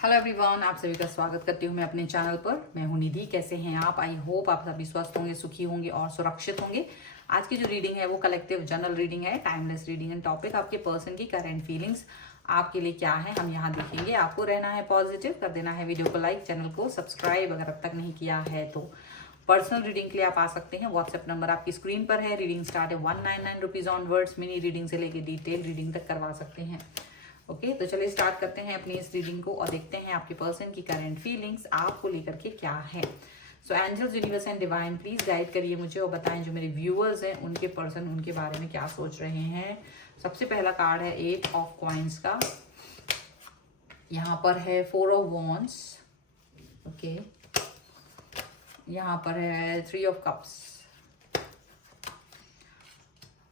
Hello everyone, आप सभी का स्वागत करती हूँ मैं अपने चैनल पर। मैं हूँ निधि। कैसे हैं आप? आई होप आप सभी स्वस्थ होंगे, सुखी होंगे और सुरक्षित होंगे। आज की जो रीडिंग है वो कलेक्टिव जनरल रीडिंग है, टाइमलेस रीडिंग एंड टॉपिक आपके पर्सन की करंट फीलिंग्स आपके लिए क्या है हम यहाँ देखेंगे। आपको रहना है पॉजिटिव, कर देना है वीडियो को लाइक, चैनल को सब्सक्राइब अगर अब तक नहीं किया है तो। पर्सनल रीडिंग के लिए आप आ सकते हैं, व्हाट्सएप नंबर आपकी स्क्रीन पर है। रीडिंग स्टार्ट है 199 रुपीज ऑनवर्ड्स। मिनी रीडिंग से लेके डिटेल रीडिंग तक करवा सकते हैं। ओके तो चलिए स्टार्ट करते हैं अपनी इस रीडिंग को और देखते हैं आपके पर्सन की करंट फीलिंग्स आपको लेकर के क्या है। So angels, universe and divine please guide करिए मुझे और बताएं जो मेरे व्यूअर्स हैं उनके पर्सन उनके बारे में क्या सोच रहे हैं। सबसे पहला कार्ड है 8 ऑफ कॉइन्स का। यहाँ पर है 4 ऑफ वॉन्ड्स। ओके, यहाँ पर है 3 of cups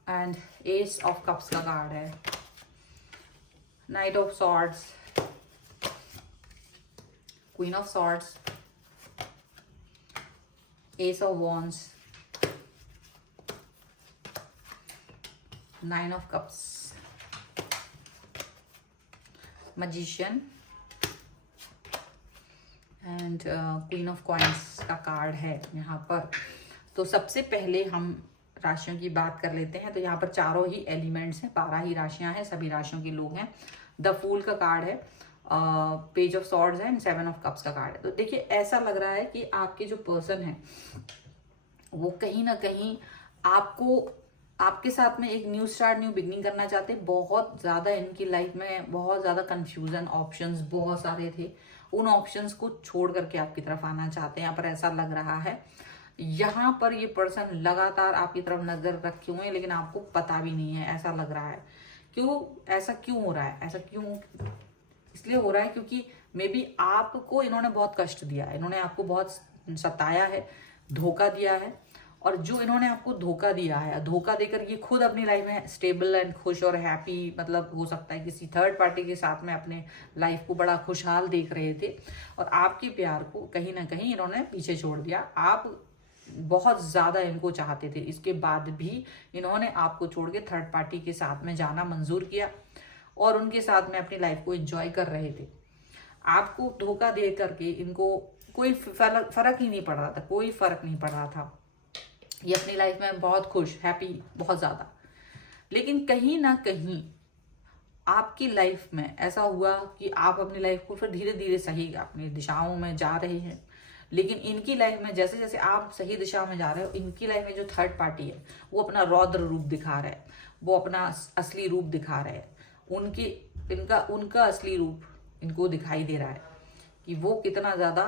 and S of cups का कार्ड है। Knight of Swords, Queen of Swords, Ace of Wands, 9 of Cups, Magician and Queen of Coins का कार्ड है यहाँ पर। तो सबसे पहले हम राशियों की बात कर लेते हैं। तो यहाँ पर चारों ही एलिमेंट्स हैं, 12 ही राशियां हैं, सभी राशियों के लोग हैं। द फूल का कार्ड है, पेज ऑफ सॉर्ड्स है एंड 7 ऑफ कप्स का कार्ड है। तो देखिए ऐसा लग रहा है कि आपके जो पर्सन है वो कहीं ना कहीं आपको आपके साथ में एक न्यू स्टार्ट, न्यू बिगनिंग करना चाहते हैं। बहुत ज्यादा इनकी लाइफ में बहुत ज्यादा कंफ्यूजन, ऑप्शंस बहुत सारे थे, उन ऑप्शंस को छोड़ करके आपकी तरफ आना चाहते हैं। यहाँ पर ऐसा लग रहा है यहाँ पर ये पर्सन लगातार आपकी तरफ नजर रखे हुए हैं लेकिन आपको पता भी नहीं है, ऐसा लग रहा है। ऐसा क्यों हो रहा है? ऐसा क्यों इसलिए हो रहा है क्योंकि मे बी आपको इन्होंने बहुत कष्ट दिया है, इन्होंने आपको बहुत सताया है, धोखा दिया है। और जो इन्होंने आपको धोखा दिया है, धोखा देकर ये खुद अपनी लाइफ में स्टेबल एंड खुश और हैप्पी, मतलब हो सकता है किसी थर्ड पार्टी के साथ में अपने लाइफ को बड़ा खुशहाल देख रहे थे और आपके प्यार को कहीं ना कहीं इन्होंने पीछे छोड़ दिया। आप बहुत ज्यादा इनको चाहते थे, इसके बाद भी इन्होंने आपको छोड़ के थर्ड पार्टी के साथ में जाना मंजूर किया और उनके साथ में अपनी लाइफ को एंजॉय कर रहे थे। आपको धोखा दे करके इनको कोई फर्क ही नहीं पड़ रहा था, कोई फर्क नहीं पड़ रहा था। ये अपनी लाइफ में बहुत खुश, हैप्पी, बहुत ज्यादा। लेकिन कहीं ना कहीं आपकी लाइफ में ऐसा हुआ कि आप अपनी लाइफ को फिर धीरे धीरे सही अपनी दिशाओं में जा रहे हैं। लेकिन इनकी लाइफ में जैसे जैसे आप सही दिशा में जा रहे हो, इनकी लाइफ में जो थर्ड पार्टी है वो अपना रौद्र रूप दिखा रहा है, वो अपना असली रूप दिखा रहा है। उनका असली रूप इनको दिखाई दे रहा है कि वो कितना ज्यादा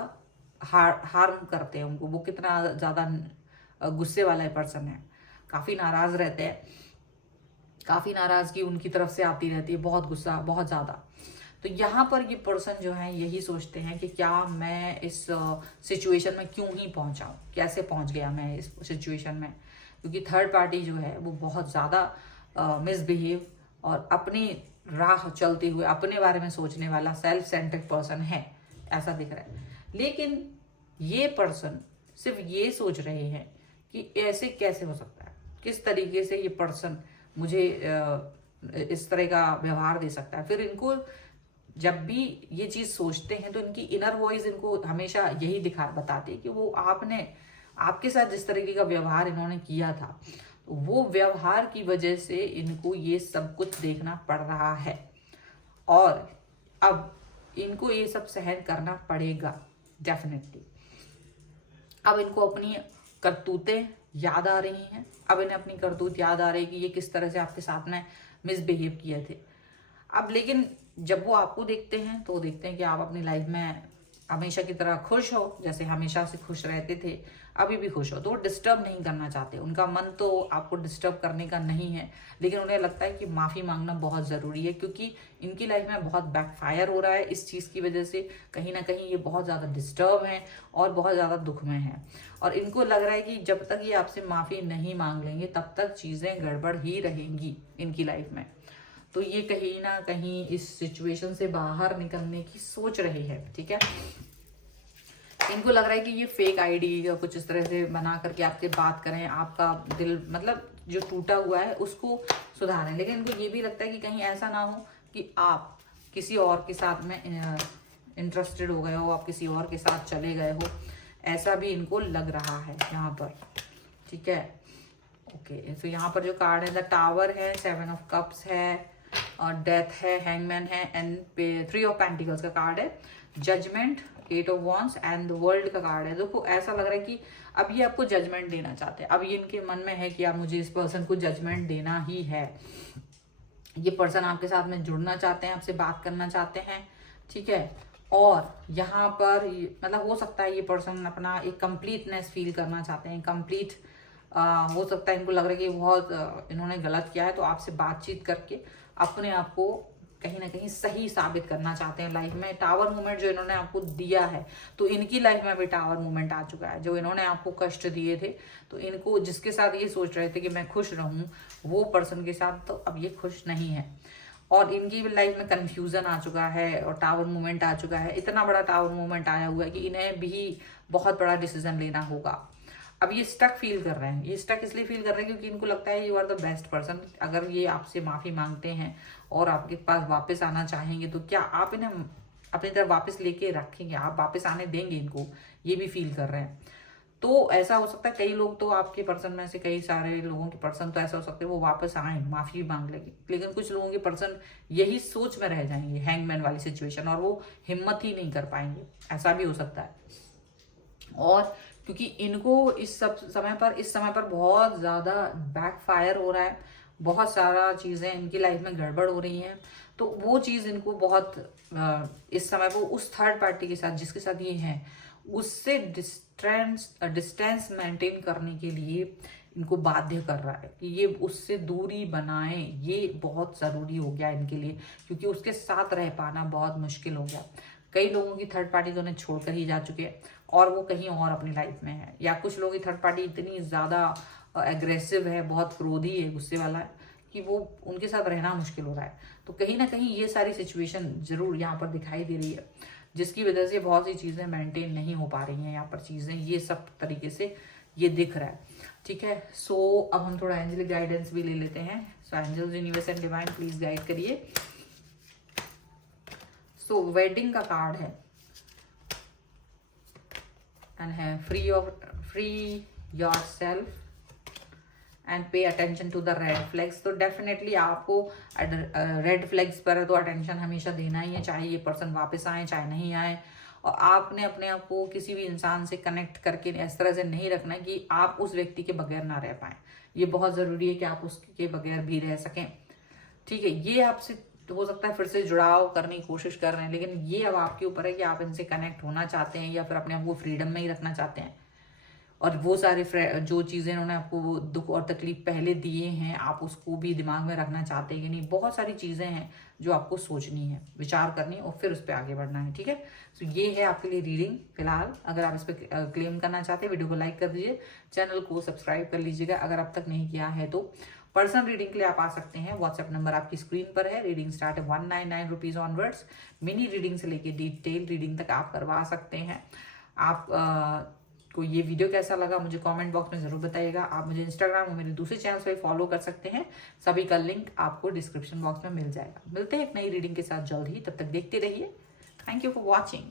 हार्म करते हैं उनको, वो कितना ज्यादा गुस्से वाला पर्सन है, काफी नाराज रहते हैं, काफी नाराजगी उनकी तरफ से आती रहती है, बहुत गुस्सा, बहुत ज्यादा। तो यहाँ पर ये पर्सन जो है यही सोचते हैं कि क्या मैं इस सिचुएशन में क्यों ही पहुंचा, कैसे पहुंच गया मैं इस सिचुएशन में। क्योंकि थर्ड पार्टी जो है वो बहुत ज़्यादा मिसबिहेव और अपनी राह चलते हुए अपने बारे में सोचने वाला सेल्फ सेंट्रिक पर्सन है, ऐसा दिख रहा है। लेकिन ये पर्सन सिर्फ ये सोच रहे हैं कि ऐसे कैसे हो सकता है, किस तरीके से ये पर्सन मुझे इस तरह का व्यवहार दे सकता है। फिर इनको जब भी ये चीज सोचते हैं तो इनकी इनर वॉइस इनको हमेशा यही बताती है कि वो आपके साथ जिस तरीके का व्यवहार इन्होंने किया था, तो वो व्यवहार की वजह से इनको ये सब कुछ देखना पड़ रहा है और अब इनको ये सब सहन करना पड़ेगा डेफिनेटली। अब इनको अपनी करतूतें याद आ रही हैं, अब इन्हें अपनी करतूत याद आ रही है कि ये किस तरह से आपके साथ में मिसबिहेव किए थे। अब लेकिन जब वो आपको देखते हैं तो देखते हैं कि आप अपनी लाइफ में हमेशा की तरह खुश हो, जैसे हमेशा से खुश रहते थे, अभी भी खुश हो। तो वो डिस्टर्ब नहीं करना चाहते, उनका मन तो आपको डिस्टर्ब करने का नहीं है, लेकिन उन्हें लगता है कि माफ़ी मांगना बहुत ज़रूरी है क्योंकि इनकी लाइफ में बहुत बैकफायर हो रहा है इस चीज़ की वजह से। कहीं ना कहीं ये बहुत ज़्यादा डिस्टर्ब हैं और बहुत ज़्यादा दुख में हैं और इनको लग रहा है कि जब तक ये आपसे माफ़ी नहीं मांग लेंगे तब तक चीज़ें गड़बड़ ही रहेंगी इनकी लाइफ में। तो ये कहीं ना कहीं इस सिचुएशन से बाहर निकलने की सोच रही है, ठीक है। इनको लग रहा है कि ये फेक आईडी या कुछ इस तरह से बना करके आपसे बात करें, आपका दिल मतलब जो टूटा हुआ है उसको सुधारें। लेकिन इनको ये भी लगता है कि कहीं ऐसा ना हो कि आप किसी और के साथ में इंटरेस्टेड हो गए हो, आप किसी और के साथ चले गए हो, ऐसा भी इनको लग रहा है यहाँ पर, ठीक है। ओके, तो यहाँ पर जो कार्ड है द टावर है, 7 ऑफ कप्स है, और डेथ है, हैंगमैन है, एंड 3 ऑफ पेंटिकल्स का कार्ड है, judgement, 8 of wands and the world का कार्ड है। देखो ऐसा लग रहा है कि अब ये आपको जजमेंट देना चाहते हैं, अब ये इनके मन में है कि अब मुझे इस पर्सन को जजमेंट देना ही है। ये पर्सन आपके साथ में जुड़ना चाहते हैं, आपसे बात करना चाहते हैं, ठीक है। और यहाँ पर मतलब हो सकता है ये पर्सन अपना एक कंप्लीटनेस फील करना चाहते हैं, कंप्लीट हो सकता है इनको लग रहा है कि बहुत इन्होंने गलत किया है, तो आपसे बातचीत करके अपने आप को कहीं ना कहीं सही साबित करना चाहते हैं लाइफ में। टावर मूवमेंट जो इन्होंने आपको दिया है, तो इनकी लाइफ में भी टावर मूवमेंट आ चुका है। जो इन्होंने आपको कष्ट दिए थे, तो इनको जिसके साथ ये सोच रहे थे कि मैं खुश रहूं, वो पर्सन के साथ तो अब ये खुश नहीं है, और इनकी लाइफ में कंफ्यूजन आ चुका है और टावर मूवमेंट आ चुका है। इतना बड़ा टावर मूवमेंट आया हुआ है कि इन्हें भी बहुत बड़ा डिसीजन लेना होगा। अब ये स्टक फील कर रहे हैं, ये स्टक इसलिए फील कर रहे हैं क्योंकि इनको लगता है you are the best person. अगर ये आपसे माफी मांगते हैं और आपके पास वापस आना चाहेंगे, तो क्या आप इन्हें अपनी तरफ वापस लेके रखेंगे, आप वापस आने देंगे इनको, ये भी फील कर रहे हैं। तो ऐसा हो सकता है कई लोग तो आपके पर्सन में से, कई सारे लोगों के पर्सन तो ऐसा हो सकता है वो वापस आए, माफी भी मांग लेंगे, लेकिन कुछ लोगों के पर्सन यही सोच में रह जाएंगे, हैंगमैन वाली सिचुएशन, और वो हिम्मत ही नहीं कर पाएंगे, ऐसा भी हो सकता है। और क्योंकि इनको इस समय पर बहुत ज़्यादा बैकफायर हो रहा है, बहुत सारा चीज़ें इनकी लाइफ में गड़बड़ हो रही हैं, तो वो चीज़ इनको बहुत इस समय पर उस थर्ड पार्टी के साथ जिसके साथ ये हैं, उससे डिस्टेंस मेंटेन करने के लिए इनको बाध्य कर रहा है कि ये उससे दूरी बनाएं। ये बहुत ज़रूरी हो गया इनके लिए, क्योंकि उसके साथ रह पाना बहुत मुश्किल हो गया। कई लोगों की थर्ड पार्टी तो उन्हें छोड़कर ही जा चुके हैं और वो कहीं और अपनी लाइफ में है, या कुछ लोगों की थर्ड पार्टी इतनी ज़्यादा एग्रेसिव है, बहुत क्रोधी है, गुस्से वाला है कि वो उनके साथ रहना मुश्किल हो रहा है। तो कहीं ना कहीं ये सारी सिचुएशन जरूर यहाँ पर दिखाई दे रही है, जिसकी वजह से बहुत सी चीज़ें मेंटेन नहीं हो पा रही हैं यहाँ पर चीज़ें, ये सब तरीके से ये दिख रहा है, ठीक है। सो अब हम थोड़ा एंजलिक गाइडेंस भी ले लेते हैं। So angels, universe and divine please guide करिए। सो वेडिंग का कार्ड है एंड है free yourself and pay attention to the red flags. तो डेफिनेटली आपको रेड फ्लैग्स पर तो अटेंशन हमेशा देना ही है, चाहे ये पर्सन वापस आए चाहे नहीं आए। और आपने अपने आप को किसी भी इंसान से कनेक्ट करके इस तरह से नहीं रखना है कि आप उस व्यक्ति के बगैर ना रह पाए। ये बहुत ज़रूरी है कि आप उसके बगैर भी रह सकें, ठीक है। ये आपसे हो सकता है फिर से जुड़ाव करने की कोशिश कर रहे हैं, लेकिन ये अब आपके ऊपर है कि आप इनसे कनेक्ट होना चाहते हैं या फिर अपने आप को फ्रीडम में ही रखना चाहते हैं। और वो सारे जो चीज़ें उन्होंने आपको दुख और तकलीफ पहले दिए हैं, आप उसको भी दिमाग में रखना चाहते हैं कि नहीं। बहुत सारी चीज़ें हैं जो आपको सोचनी है, विचार करनी है और फिर उस पर आगे बढ़ना है, ठीक है। तो ये है आपके लिए रीडिंग फिलहाल। अगर आप इस पर क्लेम करना चाहते हैं, वीडियो को लाइक कर दीजिए, चैनल को सब्सक्राइब कर लीजिएगा अगर अब तक नहीं किया है तो। पर्सनल रीडिंग के लिए आप आ सकते हैं, व्हाट्सएप नंबर आपकी स्क्रीन पर है। रीडिंग स्टार्ट है 199 रुपीज़ ऑनवर्ड्स। मिनी रीडिंग से लेके डिटेल रीडिंग तक आप करवा सकते हैं। आप को ये वीडियो कैसा लगा मुझे कमेंट बॉक्स में जरूर बताइएगा। आप मुझे इंस्टाग्राम और मेरे दूसरे चैनल पे फॉलो कर सकते हैं, सभी का लिंक आपको डिस्क्रिप्शन बॉक्स में मिल जाएगा। मिलते हैं एक नई रीडिंग के साथ जल्द ही, तब तक देखते रहिए। Thank you for watching.